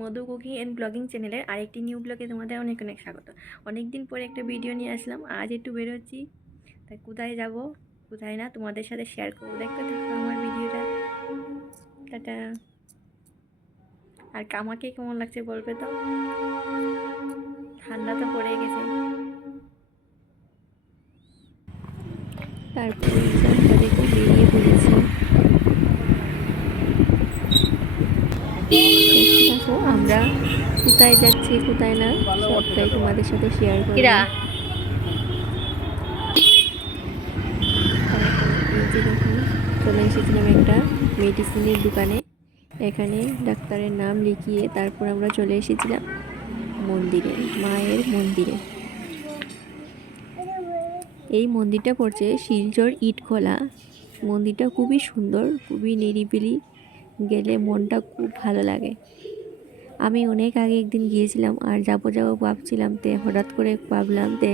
Madhu cooking and blogging চ্যানেলের আরেকটি new ব্লগে তোমাদের অনেক অনেক স্বাগত। অনেক দিন পরে একটা ভিডিও নিয়ে আসলাম। আজ একটু বেরোচ্ছি, তাই কোথায় যাব কোথায় না তোমাদের সাথে শেয়ার করবো। দেখতে থাকো আমার ভিডিওটা। টাটা। আর আমাকে কেমন লাগছে বলবে তো, ঠান্ডা তো পড়ে গেছে। তারপরে আমরা দেখো বেরিয়ে পড়েছি। দেখো আমরা কোথায় যাচ্ছি কোথায় না সবটাই তোমাদের সাথে শেয়ার করব। চলে এসেছিলাম একটা মেডিসিনের দোকানে। এখানে ডাক্তারের নাম লিখিয়ে তারপর আমরা চলে এসেছিলাম মন্দিরে, মায়ের মন্দিরে। এই মন্দিরটা পড়ছে শিলচর ইটখোলা। মন্দিরটা খুবই সুন্দর, খুবই নিরিবিলি, গেলে মনটা খুব ভালো লাগে। আমি অনেক আগে একদিন গিয়েছিলাম আর যাবো ভাবছিলাম, তে হঠাৎ করে ভাবলাম তে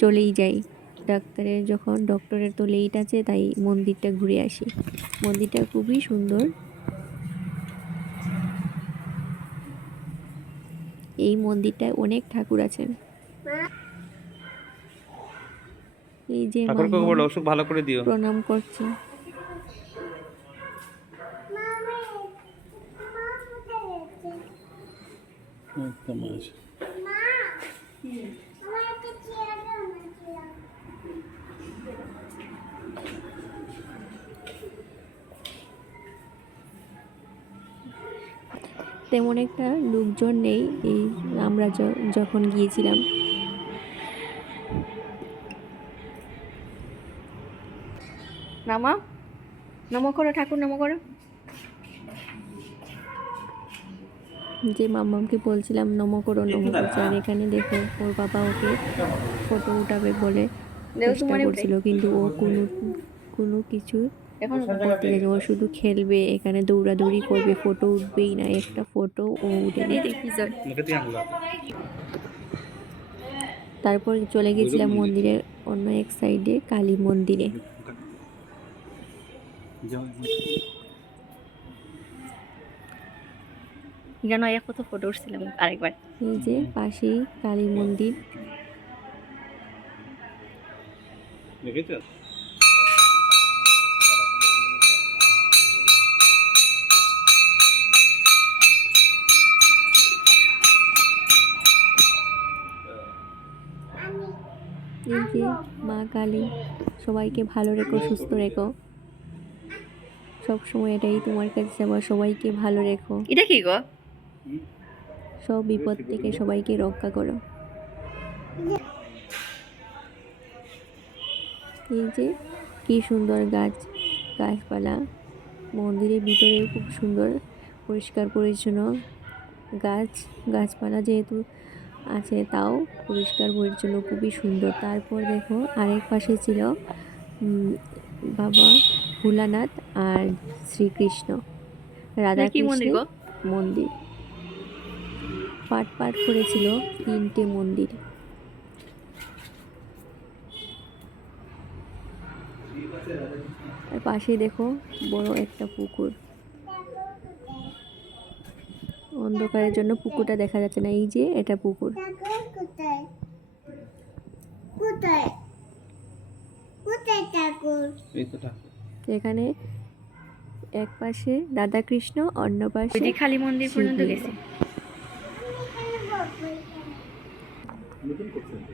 চলেই যাই। যখন ডক্টরের তো লেট আছে, তাই মন্দিরটা ঘুরে আসি। মন্দিরটা খুবই সুন্দর। এই মন্দিরটায় অনেক ঠাকুর আছেন। এই যে ঠাকুরকে বলো ওষুধ ভালো করে দিও, প্রণাম করছি। তেমন একটা লোকজন নেই এই আমরা যখন গিয়েছিলাম। নমো করো ঠাকুর, নমো করো। যে মাম্মামকে বলছিলাম নমো করো নমো করছে, আর এখানে দেখো ওর বাবা ওকে ফটো উঠাবে বলে চেষ্টা করছিল, কিন্তু ও কোনো কিছু করতে গেছে। ও শুধু খেলবে, এখানে দৌড়াদৌড়ি করবে, ফটো উঠবেই না, একটা ফটো ও উঠেনি। তারপর চলে গেছিলাম মন্দিরের অন্য এক সাইডে, কালী মন্দিরে। যেন কত ফটো উঠছিলাম আরেকবার। এই যে পাশেই কালী মন্দির। এই যে মা কালী, সবাইকে ভালো রেখো, সুস্থ রেখো, সবসময় এটাই তোমার কাছে যাওয়া, সবাইকে ভালো রেখো। এটা কি গো? সব বিপদ থেকে সবাইকে রক্ষা করো। এই যে কি সুন্দর গাছপালা। মন্দিরের ভিতরেও খুব সুন্দর পরিষ্কার পরিচ্ছন্ন গাছপালা যেহেতু আছে, তাও পরিষ্কার পরিচ্ছন্ন, খুবই সুন্দর। তারপর দেখো আরেক পাশে ছিল বাবা ভোলানাথ আর শ্রীকৃষ্ণ রাধাকৃষ্ণের মন্দির। পাট করেছিল 3টে মন্দির। আর পাশে দেখো বড় একটা পুকুর। অন্ধকারের জন্য পুকুরটা দেখা যাচ্ছে না। এই যে এটা পুকুর। এখানে এক পাশে রাধাকৃষ্ণ, অন্য পাশে কালী মন্দির পর্যন্ত গেছে।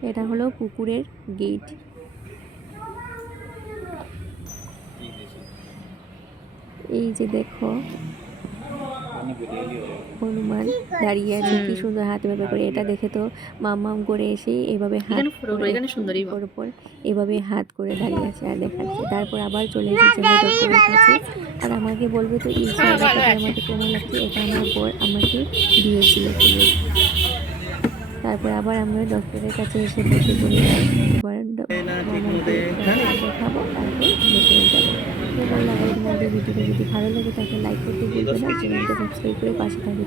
এটা হলো পুকুরের গেট। এই যে দেখো হনুমান দাঁড়িয়ে আছে, কি সুন্দর হাতে ব্যাপার করে। এটা দেখে তো মাম্মাম করে এসে এভাবে হাত পর এভাবে হাত করে দাঁড়িয়ে আছে আর দেখাচ্ছে। তারপর আবার চলে এসেছে ডক্টরের কাছে। আর আমাকে বলবে তো এই জায়গাটাতে আমাকে কেমন লাগছে, এটা আমার বর আমাকে দিয়েছিল। তারপর আবার আমরা ডক্টরের কাছে এসে বসে পড়লাম। এবার মামাকে দেখাবো, তারপর ভেতরে যাবো। কেমন লাগে তোমাদের ভিডিওটা? যদি ভালো লাগে তাহলে লাইক করতে ভুলবে না, চ্যানেলটা সাবস্ক্রাইব করে পাশে থাকবে।